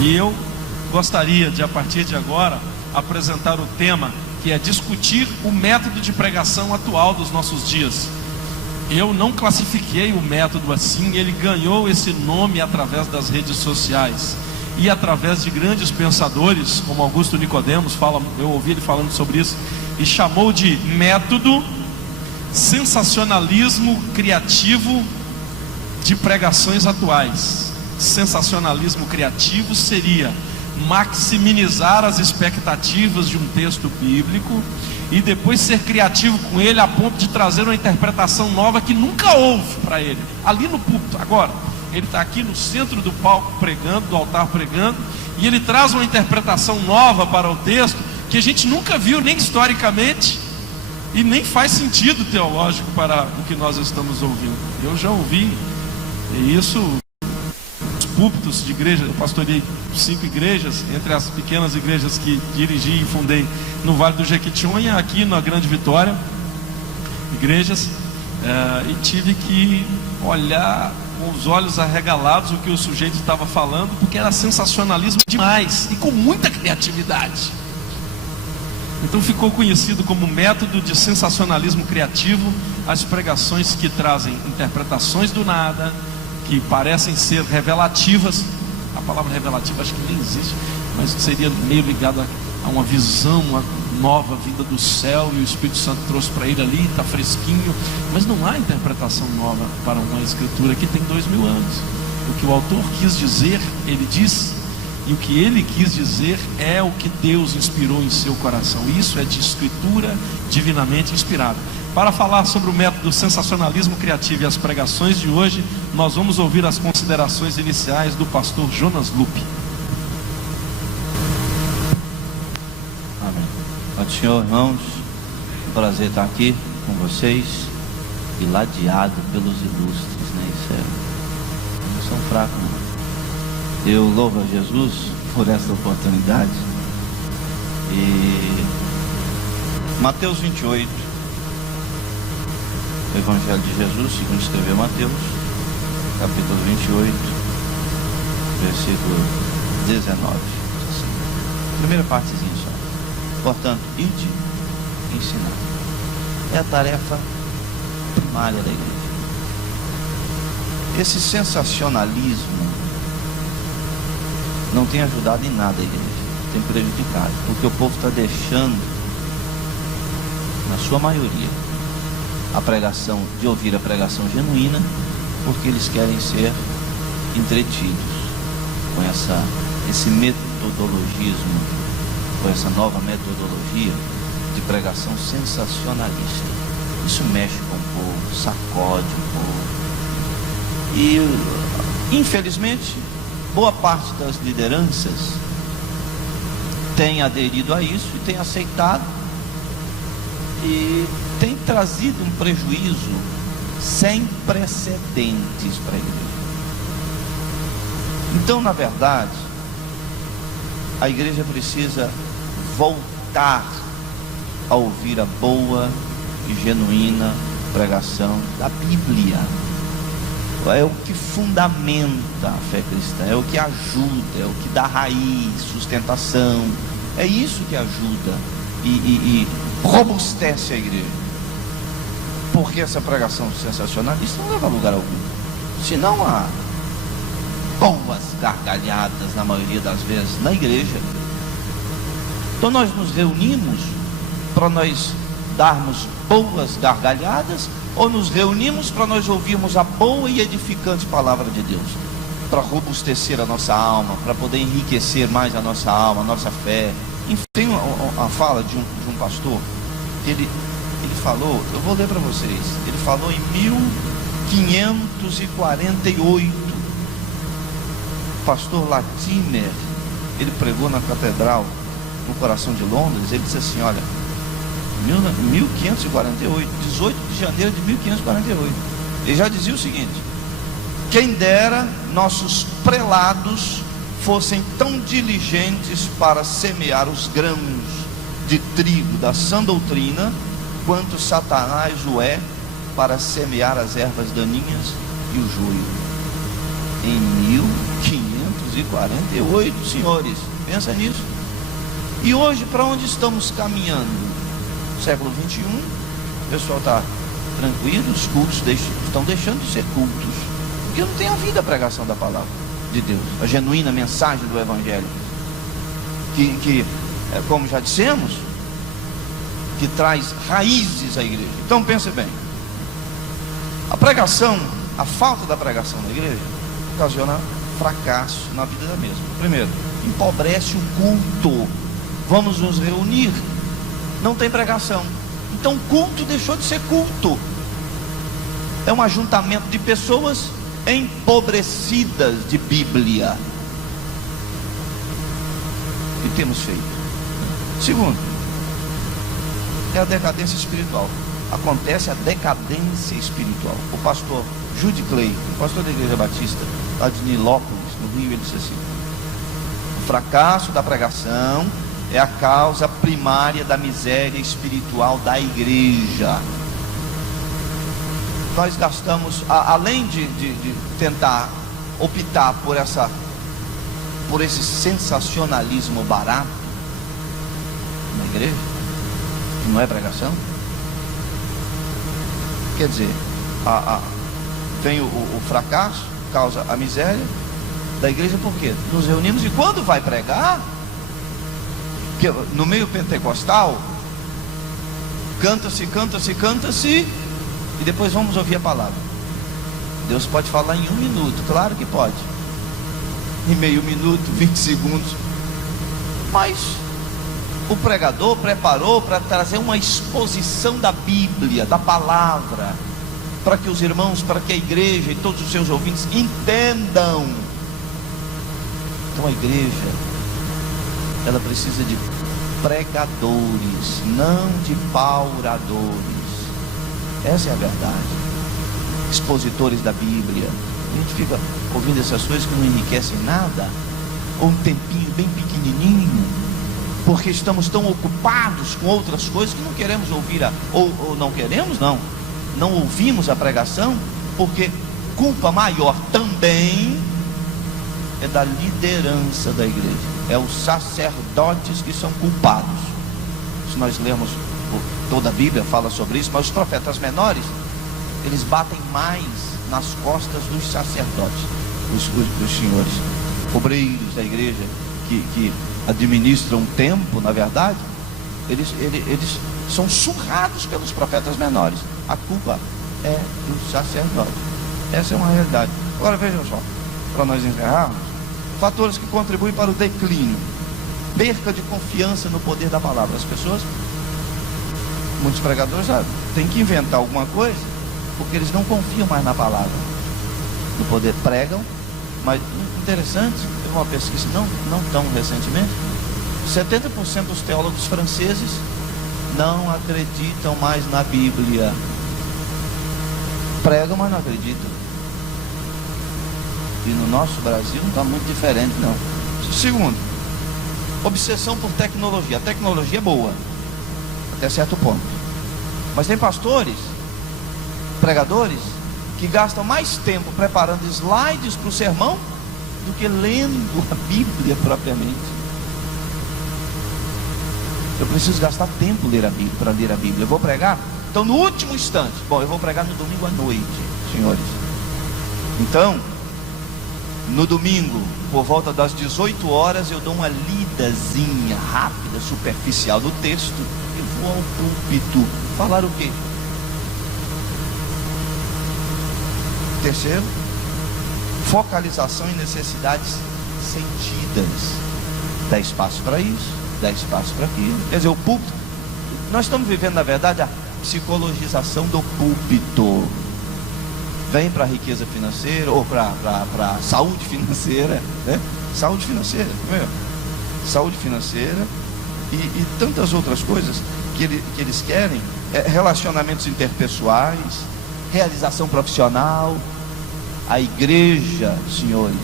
E eu gostaria de, a partir de agora, apresentar o tema que é discutir o método de pregação atual dos nossos dias. Eu não classifiquei o método assim, ele ganhou esse nome através das redes sociais e através de grandes pensadores, como Augusto Nicodemos fala, eu ouvi ele falando sobre isso, e chamou de método sensacionalismo criativo de pregações atuais. Sensacionalismo criativo seria maximizar as expectativas de um texto bíblico e depois ser criativo com ele a ponto de trazer uma interpretação nova que nunca houve para ele, ali no púlpito. Agora, ele está aqui no centro do palco pregando, do altar pregando, e ele traz uma interpretação nova para o texto que a gente nunca viu, nem historicamente, e nem faz sentido teológico para o que nós estamos ouvindo. Eu já ouvi isso nos púlpitos de igreja. Eu pastorei 5 igrejas, entre as pequenas igrejas que dirigi e fundei no Vale do Jequitinhonha, aqui na Grande Vitória, igrejas, e tive que olhar com os olhos arregalados o que o sujeito estava falando, porque era sensacionalismo demais e com muita criatividade. Então ficou conhecido como método de sensacionalismo criativo as pregações que trazem interpretações do nada, que parecem ser revelativas. A palavra revelativa acho que nem existe, mas seria meio ligado a uma visão, uma nova vinda do céu, e o Espírito Santo trouxe para ele ali, está fresquinho, mas não há interpretação nova para uma escritura que tem 2000 anos. O que o autor quis dizer, ele diz, e o que ele quis dizer é o que Deus inspirou em seu coração. Isso é de escritura divinamente inspirada. Para falar sobre o método sensacionalismo criativo e as pregações de hoje, nós vamos ouvir as considerações iniciais do pastor Jonas Lupe. Amém. Pai do Senhor, irmãos, um prazer estar aqui com vocês e ladeado pelos ilustres, né? Isso não são fracos, não. Eu louvo a Jesus por essa oportunidade. E Mateus 28, o Evangelho de Jesus, segundo escreveu Mateus, capítulo 28, versículo 19. Primeira partezinha só. Portanto, ide e ensinar. É a tarefa primária da igreja. Esse sensacionalismo não tem ajudado em nada a igreja, tem prejudicado, porque o povo está deixando, na sua maioria, a pregação, de ouvir a pregação genuína, porque eles querem ser entretidos com esse metodologismo, com essa nova metodologia de pregação sensacionalista. Isso mexe com o povo, sacode o povo, e infelizmente boa parte das lideranças tem aderido a isso e tem aceitado, e tem trazido um prejuízo sem precedentes para a igreja. Então, na verdade, a igreja precisa voltar a ouvir a boa e genuína pregação da Bíblia. É o que fundamenta a fé cristã, é o que ajuda, é o que dá raiz, sustentação. É isso que ajuda e robustece a igreja. Porque essa pregação sensacionalista não leva a lugar algum, senão há boas gargalhadas, na maioria das vezes, na igreja. Então nós nos reunimos para nós darmos boas gargalhadas, ou nos reunimos para nós ouvirmos a boa e edificante palavra de Deus, para robustecer a nossa alma, para poder enriquecer mais a nossa alma, a nossa fé. Tem uma fala de um pastor, ele falou, eu vou ler para vocês, ele falou em 1548, pastor Latimer, ele pregou na catedral, no coração de Londres. Ele disse assim, olha, 1548, 18 de janeiro de 1548, ele já dizia o seguinte: quem dera nossos prelados fossem tão diligentes para semear os grãos de trigo da sã doutrina, quanto Satanás o é para semear as ervas daninhas e o joio. Em 1548, 248 senhores, pensa nisso. E hoje, para onde estamos caminhando? Século 21, o pessoal está tranquilo, os cultos estão deixando de ser cultos, porque não tem ouvido a pregação da palavra de Deus, a genuína mensagem do Evangelho, que como já dissemos, que traz raízes à igreja. Então pense bem, a pregação, a falta da pregação na igreja ocasiona fracasso na vida da mesma. Primeiro, empobrece o culto. Vamos nos reunir, não tem pregação, então o culto deixou de ser culto, é um ajuntamento de pessoas empobrecidas de Bíblia. E temos feito. Segundo, é a decadência espiritual. Acontece a decadência espiritual. O pastor Jude Clay, o pastor da Igreja Batista lá de Nilópolis, no Rio, ele disse assim: o fracasso da pregação é a causa primária da miséria espiritual da igreja. Nós gastamos, além de tentar optar por esse sensacionalismo barato na igreja, que não é pregação. Quer dizer, vem o fracasso, causa a miséria da igreja. Por quê? Nos reunimos e quando vai pregar, que no meio pentecostal, canta-se, e depois vamos ouvir a palavra. Deus pode falar em 1 minuto, claro que pode, em meio minuto, 20 segundos, mas o pregador preparou para trazer uma exposição da Bíblia, da palavra, para que os irmãos, para que a igreja e todos os seus ouvintes entendam. Então a igreja, ela precisa de pregadores, não de pauradores. Essa é a verdade. Expositores da Bíblia. A gente fica ouvindo essas coisas que não enriquecem nada, ou um tempinho bem pequenininho, porque estamos tão ocupados com outras coisas que não queremos ouvir ou não queremos, não ouvimos a pregação, porque culpa maior também é da liderança da igreja. É os sacerdotes que são culpados. Se nós lermos toda a Bíblia, fala sobre isso, mas os profetas menores, eles batem mais nas costas dos sacerdotes, os senhores obreiros da igreja, que administram o tempo, na verdade, eles são surrados pelos profetas menores. A culpa é do sacerdote. Essa é uma realidade. Agora vejam só, para nós encerrarmos, fatores que contribuem para o declínio: perca de confiança no poder da palavra. As pessoas, muitos pregadores têm que inventar alguma coisa, porque eles não confiam mais na palavra, no poder. Pregam, mas interessante, teve uma pesquisa não tão recentemente, 70% dos teólogos franceses não acreditam mais na Bíblia. Pregam, mas não acreditam. E no nosso Brasil não está muito diferente, não. Segundo, obsessão por tecnologia. A tecnologia é boa até certo ponto, mas tem pastores, pregadores, que gastam mais tempo preparando slides para o sermão do que lendo a Bíblia propriamente. Eu preciso gastar tempo para ler a Bíblia. Eu vou pregar, então no último instante, eu vou pregar no domingo à noite, senhores. Então, no domingo, por volta das 18 horas, eu dou uma lidazinha rápida, superficial do texto e vou ao púlpito. Falar o quê? Terceiro, focalização em necessidades sentidas. Dá espaço para isso, dá espaço para aquilo. Quer dizer, o púlpito, nós estamos vivendo, na verdade, a psicologização do púlpito. Vem para a riqueza financeira, ou para a saúde financeira, né? Saúde financeira, saúde financeira e tantas outras coisas que eles querem, relacionamentos interpessoais, realização profissional. A igreja, senhores,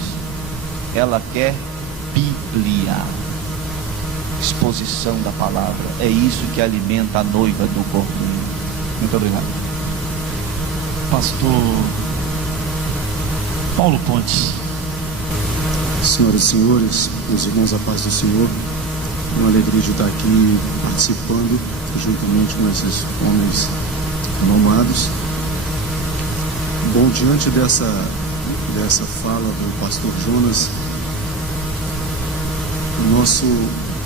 ela quer Bíblia, exposição da palavra. É isso que alimenta a noiva do Cordeiro. Muito obrigado. Pastor Paulo Pontes, Senhoras e senhores, meus irmãos, a paz do Senhor. É uma alegria de estar aqui participando juntamente com esses homens renomados. Bom, diante dessa fala do pastor Jonas, o nosso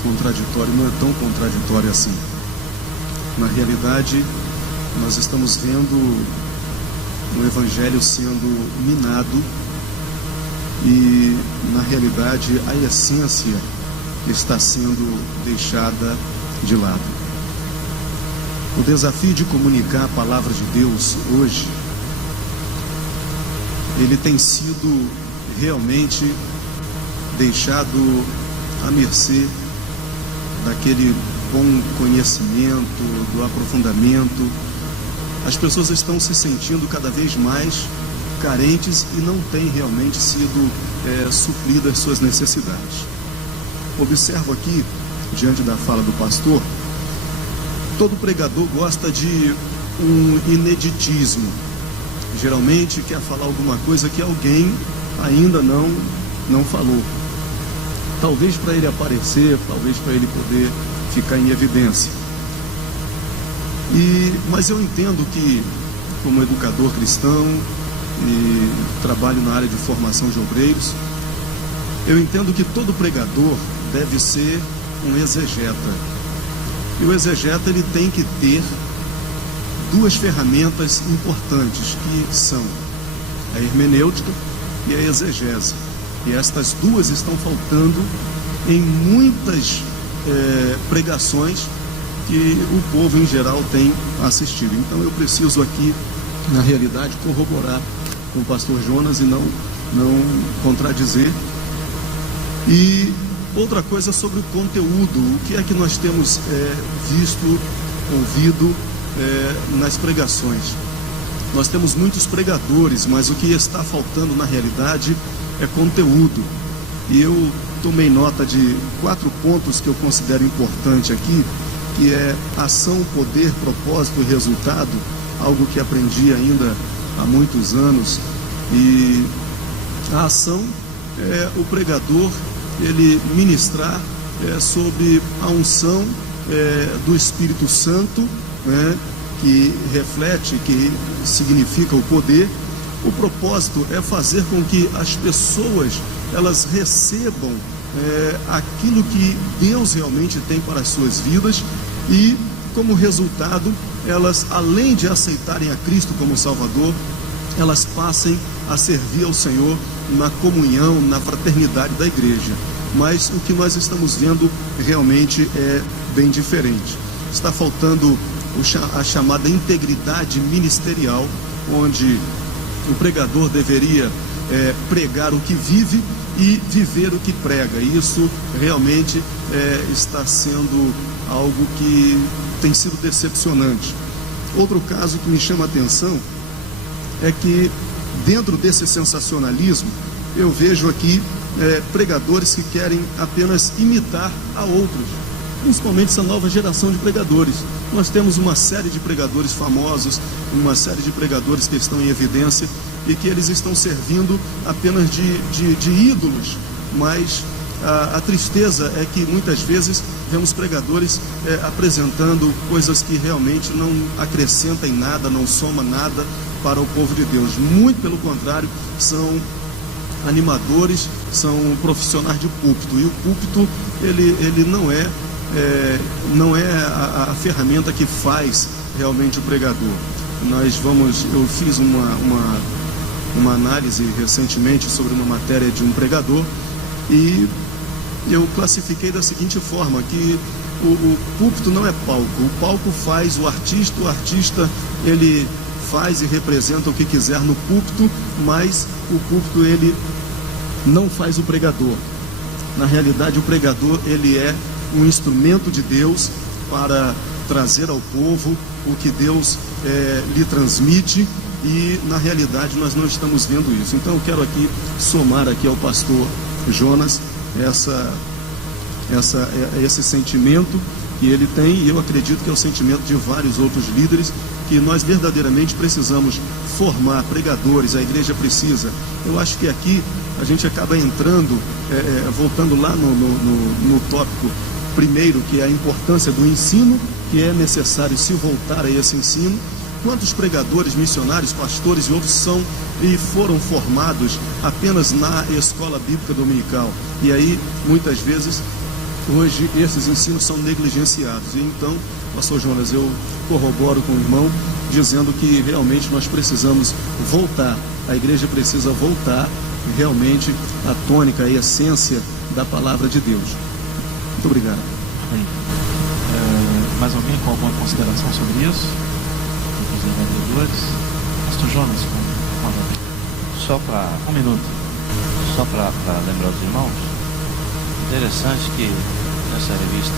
contraditório não é tão contraditório assim. Na realidade, nós estamos vendo o evangelho sendo minado e, na realidade, a essência está sendo deixada de lado. O desafio de comunicar a palavra de Deus hoje, ele tem sido realmente deixado à mercê daquele bom conhecimento, do aprofundamento. As pessoas estão se sentindo cada vez mais carentes e não têm realmente sido supridas suas necessidades. Observo aqui, diante da fala do pastor, todo pregador gosta de um ineditismo. Geralmente quer falar alguma coisa que alguém ainda não falou. Talvez para ele aparecer, talvez para ele poder ficar em evidência. Mas eu entendo que, como educador cristão e trabalho na área de formação de obreiros, eu entendo que todo pregador deve ser um exegeta. E o exegeta, ele tem que ter duas ferramentas importantes, que são a hermenêutica e a exegese. E estas duas estão faltando em muitas pregações que o povo em geral tem assistido. Então eu preciso aqui, na realidade, corroborar com o pastor Jonas e não contradizer. E outra coisa sobre o conteúdo, o que é que nós temos visto, ouvido nas pregações. Nós temos muitos pregadores, mas o que está faltando na realidade é conteúdo. E eu tomei nota de 4 pontos que eu considero importante aqui, que é ação, poder, propósito e resultado, algo que aprendi ainda há muitos anos. E a ação é o pregador, ele ministrar sobre a unção do Espírito Santo, que reflete, que significa o poder. O propósito é fazer com que as pessoas elas recebam aquilo que Deus realmente tem para as suas vidas e, como resultado, elas, além de aceitarem a Cristo como Salvador, elas passem a servir ao Senhor na comunhão, na fraternidade da igreja. Mas o que nós estamos vendo realmente é bem diferente. Está faltando a chamada integridade ministerial, onde o pregador deveria pregar o que vive e viver o que prega. Isso realmente está sendo algo que tem sido decepcionante. Outro caso que me chama a atenção é que, dentro desse sensacionalismo, eu vejo aqui pregadores que querem apenas imitar a outros, principalmente essa nova geração de pregadores. Nós temos uma série de pregadores famosos, uma série de pregadores que estão em evidência e que eles estão servindo apenas de ídolos, mas a tristeza é que muitas vezes vemos pregadores apresentando coisas que realmente não acrescentam em nada, não somam nada para o povo de Deus. Muito pelo contrário, são animadores, são profissionais de púlpito, e o púlpito ele não é a ferramenta que faz realmente o pregador. Eu fiz uma análise recentemente sobre uma matéria de um pregador e eu classifiquei da seguinte forma, que o púlpito não é palco, o palco faz o artista ele faz e representa o que quiser no púlpito, mas o púlpito ele não faz o pregador. Na realidade, o pregador ele é um instrumento de Deus para trazer ao povo o que Deus lhe transmite, e na realidade nós não estamos vendo isso. Então eu quero aqui somar aqui ao pastor Jonas esse sentimento que ele tem, e eu acredito que é o sentimento de vários outros líderes que nós verdadeiramente precisamos formar pregadores, a igreja precisa. Eu acho que aqui a gente acaba entrando, voltando lá no tópico primeiro, que é a importância do ensino, que é necessário se voltar a esse ensino. Quantos pregadores, missionários, pastores e outros são e foram formados apenas na escola bíblica dominical? E aí, muitas vezes, hoje, esses ensinos são negligenciados. E então, pastor Jonas, eu corroboro com o irmão, dizendo que realmente nós precisamos voltar. A igreja precisa voltar realmente à tônica, à essência da palavra de Deus. Muito obrigado. Mais alguém com alguma consideração sobre isso? Os vendedores? Pastor Jonas, Só para um minuto. Só para lembrar os irmãos, interessante que nessa revista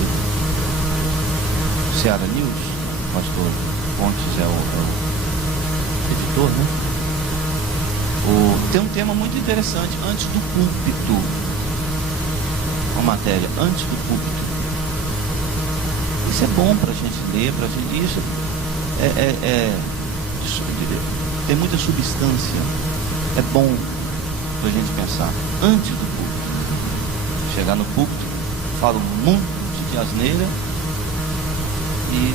Seara News, o pastor Pontes é o editor, né? Tem um tema muito interessante, antes do púlpito. Uma matéria, antes do púlpito. Isso é bom para a gente ler, para a gente. Isso tem muita substância. É bom para a gente pensar. Antes do púlpito. Chegar no púlpito, fala um monte de asneira e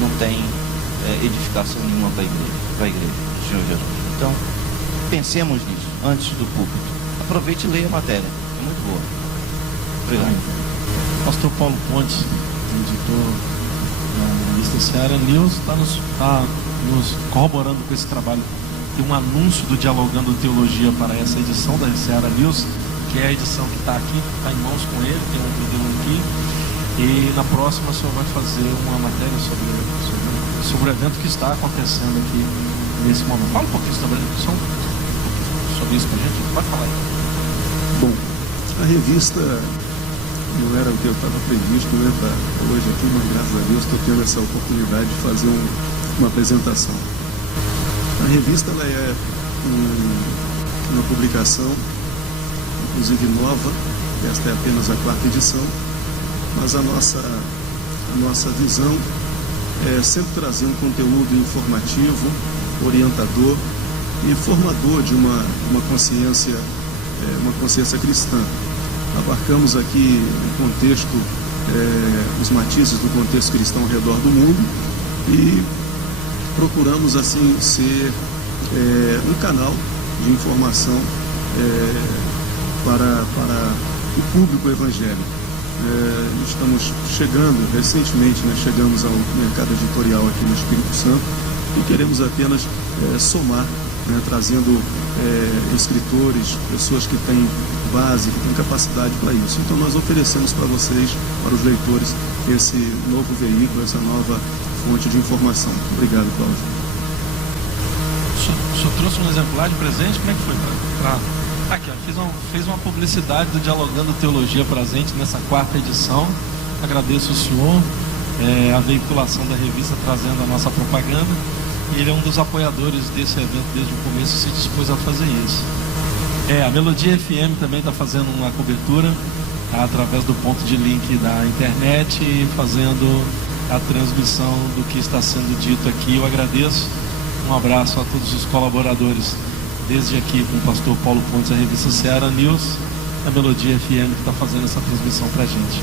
não tem edificação nenhuma para a igreja do Senhor Jesus. Então, pensemos nisso antes do púlpito. Aproveite e leia a matéria. É muito boa. Obrigado. Pastor Paulo Pontes, editor da revista Seara News, está nos corroborando com esse trabalho. Tem um anúncio do Dialogando Teologia para essa edição da Seara News, que é a edição que está aqui, está em mãos com ele, tem um vídeo aqui. E na próxima o senhor vai fazer uma matéria sobre o evento que está acontecendo aqui nesse momento. Fala um pouquinho sobre isso para a gente. Pode falar aí. Bom, a revista não era o que eu estava previsto, né, para hoje aqui, mas graças a Deus estou tendo essa oportunidade de fazer uma apresentação. A revista ela é uma publicação, inclusive nova, esta é apenas a 4ª edição, mas a nossa visão é sempre trazer um conteúdo informativo, orientador e formador de uma consciência cristã. Abarcamos aqui o contexto, os matizes do contexto cristão ao redor do mundo e procuramos assim ser um canal de informação para o público evangélico. Estamos chegando, recentemente chegamos ao mercado editorial aqui no Espírito Santo e queremos apenas somar, trazendo escritores, pessoas que têm base, que têm capacidade para isso. Então nós oferecemos para vocês, para os leitores, esse novo veículo, essa nova fonte de informação. Obrigado, Cláudio. O senhor trouxe um exemplar de presente? Como é que foi? Aqui, ó, fez uma publicidade do Dialogando Teologia para a gente nessa 4ª edição. Agradeço ao senhor, a veiculação da revista trazendo a nossa propaganda. E ele é um dos apoiadores desse evento desde o começo e se dispôs a fazer isso. A Melodia FM também está fazendo uma cobertura através do ponto de link da internet e fazendo a transmissão do que está sendo dito aqui. Eu agradeço. Um abraço a todos os colaboradores, desde aqui com o pastor Paulo Pontes, a revista Seara News, a Melodia FM que está fazendo essa transmissão para a gente.